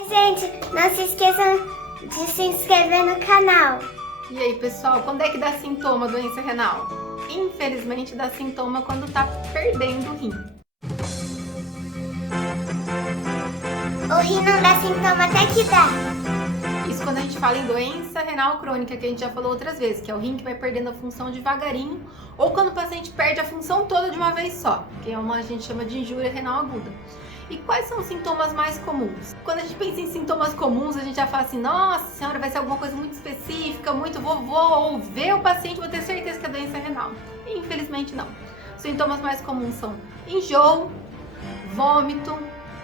Oi, gente, não se esqueçam de se inscrever no canal. E aí, pessoal, quando é que dá sintoma doença renal? Infelizmente dá sintoma quando tá perdendo o rim. O rim não dá sintoma até que dá. Isso quando a gente fala em doença renal crônica, que a gente já falou outras vezes, que é o rim que vai perdendo a função devagarinho, ou quando o paciente perde a função toda de uma vez só, que é a gente chama de injúria renal aguda. E quais são os sintomas mais comuns? Quando a gente pensa em sintomas comuns, a gente já fala assim, nossa senhora, vai ser alguma coisa muito específica, muito vou ver o paciente, vou ter certeza que é doença renal. E, infelizmente não. Os sintomas mais comuns são enjoo, vômito,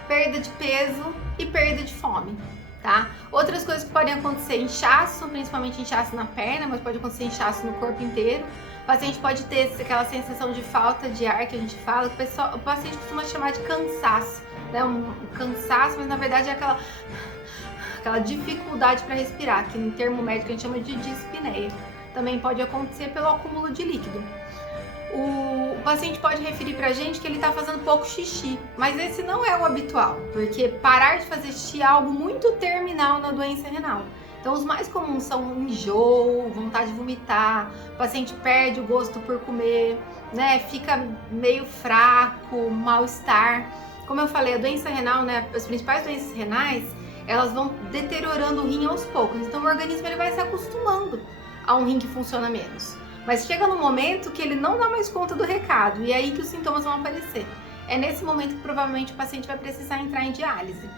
perda de peso e perda de fome. Tá? Outras coisas que podem acontecer, inchaço, principalmente inchaço na perna, mas pode acontecer inchaço no corpo inteiro. O paciente pode ter aquela sensação de falta de ar que a gente fala, o paciente costuma chamar de cansaço, né? Um cansaço, mas na verdade é aquela dificuldade para respirar, que no termo médico a gente chama de dispneia. Também pode acontecer pelo acúmulo de líquido. O paciente pode referir pra gente que ele tá fazendo pouco xixi, mas esse não é o habitual, porque parar de fazer xixi é algo muito terminal na doença renal. Então os mais comuns são enjoo, vontade de vomitar, o paciente perde o gosto por comer, né, fica meio fraco, mal-estar. Como eu falei, a doença renal, né, as principais doenças renais, elas vão deteriorando o rim aos poucos, então o organismo ele vai se acostumando a um rim que funciona menos. Mas chega no momento que ele não dá mais conta do recado e é aí que os sintomas vão aparecer. É nesse momento que provavelmente o paciente vai precisar entrar em diálise.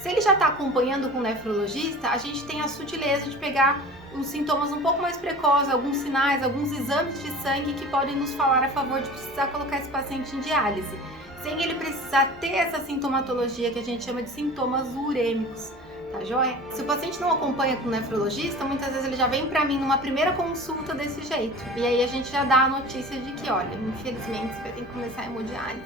Se ele já está acompanhando com o nefrologista, a gente tem a sutileza de pegar uns sintomas um pouco mais precoces, alguns sinais, alguns exames de sangue que podem nos falar a favor de precisar colocar esse paciente em diálise, sem ele precisar ter essa sintomatologia que a gente chama de sintomas urêmicos. Tá joia? Se o paciente não acompanha com o nefrologista, muitas vezes ele já vem pra mim numa primeira consulta desse jeito. E aí a gente já dá a notícia de que, olha, infelizmente você vai ter que começar a hemodiálise.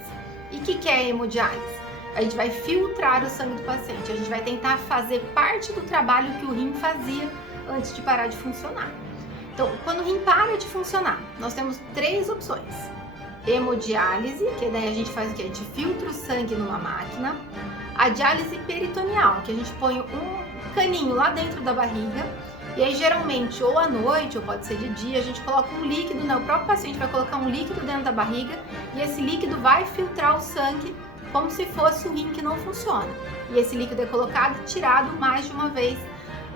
E o que é a hemodiálise? A gente vai filtrar o sangue do paciente, a gente vai tentar fazer parte do trabalho que o rim fazia antes de parar de funcionar. Então, quando o rim para de funcionar, nós temos três opções. Hemodiálise, que daí a gente faz o quê? A gente filtra o sangue numa máquina. A diálise peritoneal, que a gente põe um caninho lá dentro da barriga e aí geralmente ou à noite ou pode ser de dia a gente coloca um líquido, né? O próprio paciente vai colocar um líquido dentro da barriga e esse líquido vai filtrar o sangue como se fosse o rim que não funciona. E esse líquido é colocado e tirado mais de uma vez,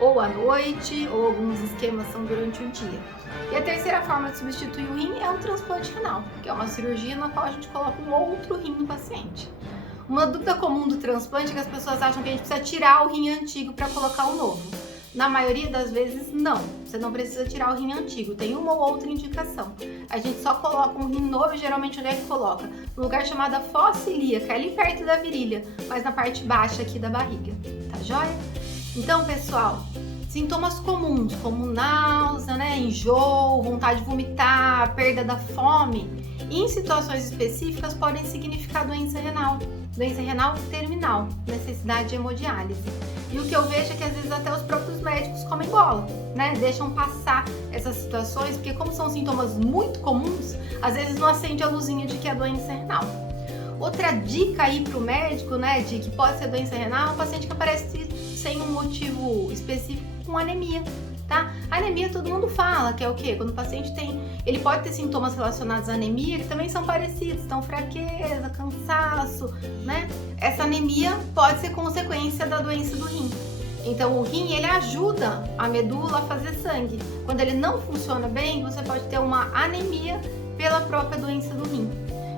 ou à noite, ou alguns esquemas são durante o dia. E a terceira forma de substituir o rim é o transplante renal, que é uma cirurgia na qual a gente coloca um outro rim no paciente. Uma dúvida comum do transplante é que as pessoas acham que a gente precisa tirar o rim antigo para colocar o novo. Na maioria das vezes, não. Você não precisa tirar o rim antigo. Tem uma ou outra indicação. A gente só coloca um rim novo e geralmente onde é que coloca? No lugar chamado fossa ilíaca, ali perto da virilha, mas na parte baixa aqui da barriga. Tá joia? Então, pessoal, sintomas comuns como náusea, né, enjoo, vontade de vomitar, perda da fome, em situações específicas podem significar doença renal terminal, necessidade de hemodiálise. E o que eu vejo é que às vezes até os próprios médicos comem bola, né? Deixam passar essas situações, porque como são sintomas muito comuns, às vezes não acende a luzinha de que é doença renal. Outra dica aí pro médico, né, de que pode ser doença renal, é um paciente que aparece sem um motivo específico com anemia. Tá? A anemia todo mundo fala, que é o quê? Quando o paciente ele pode ter sintomas relacionados à anemia, que também são parecidos, então fraqueza, cansaço, né? Essa anemia pode ser consequência da doença do rim. Então o rim, ele ajuda a medula a fazer sangue. Quando ele não funciona bem, você pode ter uma anemia pela própria doença do rim.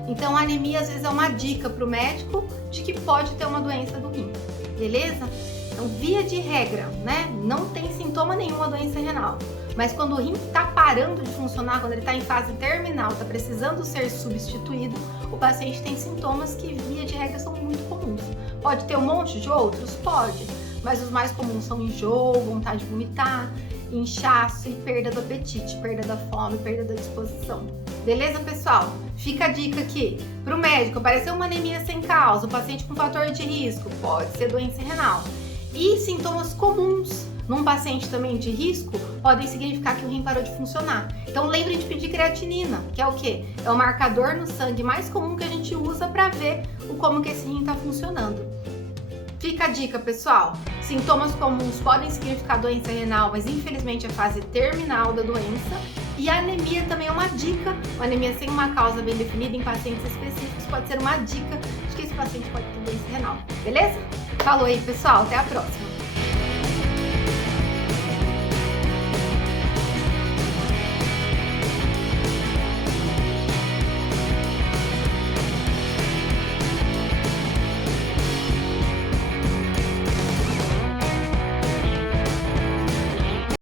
Então a anemia às vezes é uma dica para o médico de que pode ter uma doença do rim, beleza? Então, via de regra, né? Não tem sintoma nenhum a doença renal. Mas quando o rim está parando de funcionar, quando ele está em fase terminal, está precisando ser substituído, o paciente tem sintomas que, via de regra, são muito comuns. Pode ter um monte de outros? Pode. Mas os mais comuns são enjoo, vontade de vomitar, inchaço e perda do apetite, perda da fome, perda da disposição. Beleza, pessoal? Fica a dica aqui. Para o médico, apareceu uma anemia sem causa, o paciente com fator de risco, pode ser doença renal. E sintomas comuns num paciente também de risco podem significar que o rim parou de funcionar. Então lembrem de pedir creatinina, que é o quê? É o marcador no sangue mais comum que a gente usa para ver como que esse rim está funcionando. Fica a dica, pessoal. Sintomas comuns podem significar doença renal, mas infelizmente é a fase terminal da doença. E a anemia também é uma dica. Uma anemia sem uma causa bem definida em pacientes específicos pode ser uma dica de que esse paciente pode ter doença renal. Beleza? Falou aí, pessoal. Até a próxima.